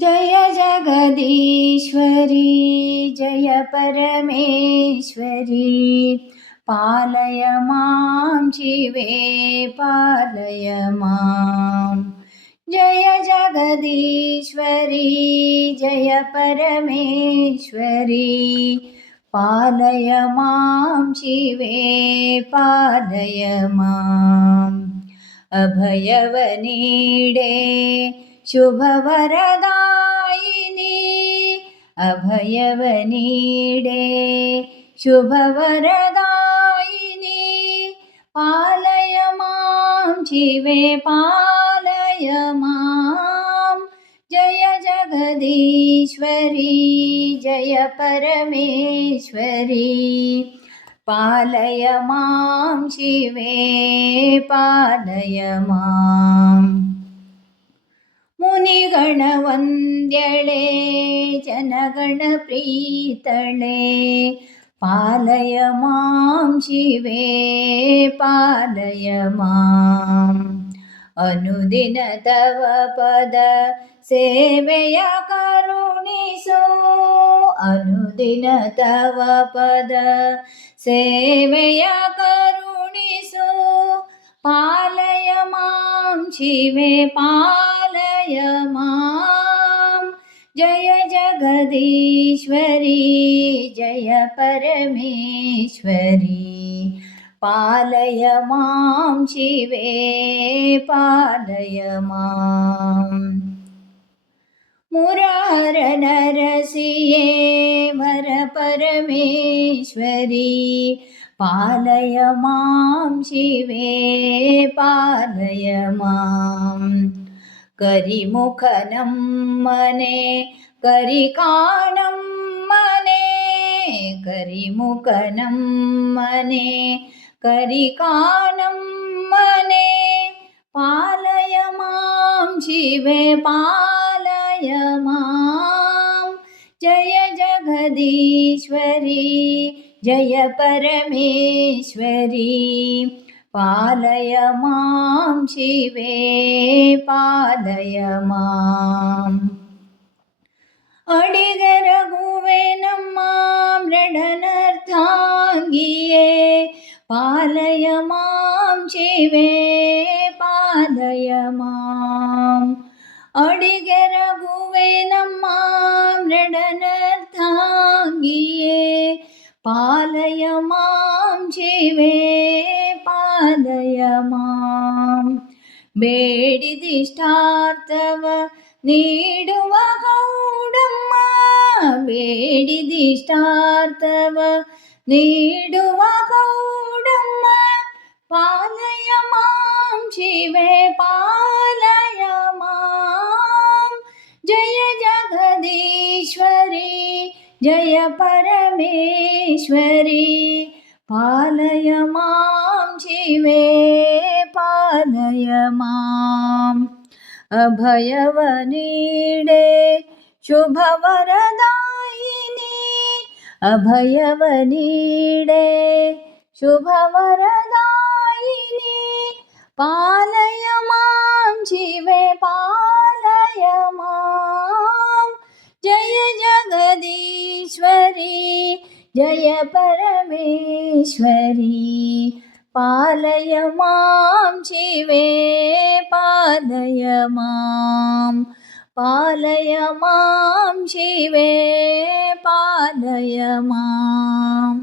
जय जगदीश्वरी, जय परमेश्वरी। पालय माँ शिवे, पालय माँ। जय जगदीश्वरी, जय परमेश्वरी। पालय माँ शिवे, पालय माम् अभयवनीडे शुभवरदायिनी, अभयवनीडे। शुभवरदायिनी, पालय माँ, शिवे पालय माँ। जय जगदीश्वरी, जय परमेश्वरी। पालय माँ, शिवे पालय माम् ಮುನಿಗಣವಂದ್ಯಳೆ ಜನಗಣಪ್ರೀತಳೆ ಪಾಲಯ ಮಾಂ ಶಿವೆ ಪಾಲಯ ಮಾಂ ಅನುದಿನ ತವ ಪದ ಸೇವೆಯ ಕರುಣಿಸೋ ಅನುದಿನ ತವ ಪದ ಸೇವೆಯ ಕರುಣಿಸೋ ಪಾಲಯ ಮಾಂ ಶಿವೆ ಪಾ पालय मां जय जगदीश्वरी जय परमेश्वरी पालय मां शिवे पालय माम् मुरार नरसिये वर परमेश्वरी पालय मां शिवे पालय माम् करिमुखनं मने, करिकानं मने, करिमुखनं मने, करिकानं मने। पालय माँ शिवे, पालय माँ। जय जगदीश्वरी, जय परमेश्वरी। പാലയ മാം ശിവേ പാലയ മാം അടികരഘുവേനമ്മാം രണനർത്ഥാംഗിയേ പാലയ മാം ശിവേ പാലയ മാം അടികരഘുവേനമ്മാം രണനർത്ഥാംഗിയേ പാലയ മാം ശിവേ ഹിമാലയമാം ಬೇಡಿದಿಷ್ಟಾರ್ಥವ ನೀಡುವ ಗೌಡಮ್ಮ ಬೇಡಿದಿಷ್ಟಾರ್ಥವ ನೀಡುವ ಗೌಡಮ್ಮ ಪಾಲಯ ಮಾಂ ಶಿವೆ ಪಾಲಯ ಮಾಂ ಜಯ ಜಗದೀಶ್ವರಿ ಜಯ ಪರಮೇಶ್ವರಿ ಪಾಲಯ ಮಾಂ शिवे पालय माम् अभयवनीडे शुभवरदायिनी। अभयवनीडे शुभवरदायिनी। पालय माँ शिवे पालय माँ जय जगदीश्वरी, जय परमेश्वरी। പാലയ മാം ശിവേ പാലയ മാം പാലയ മാം പാലയ മാം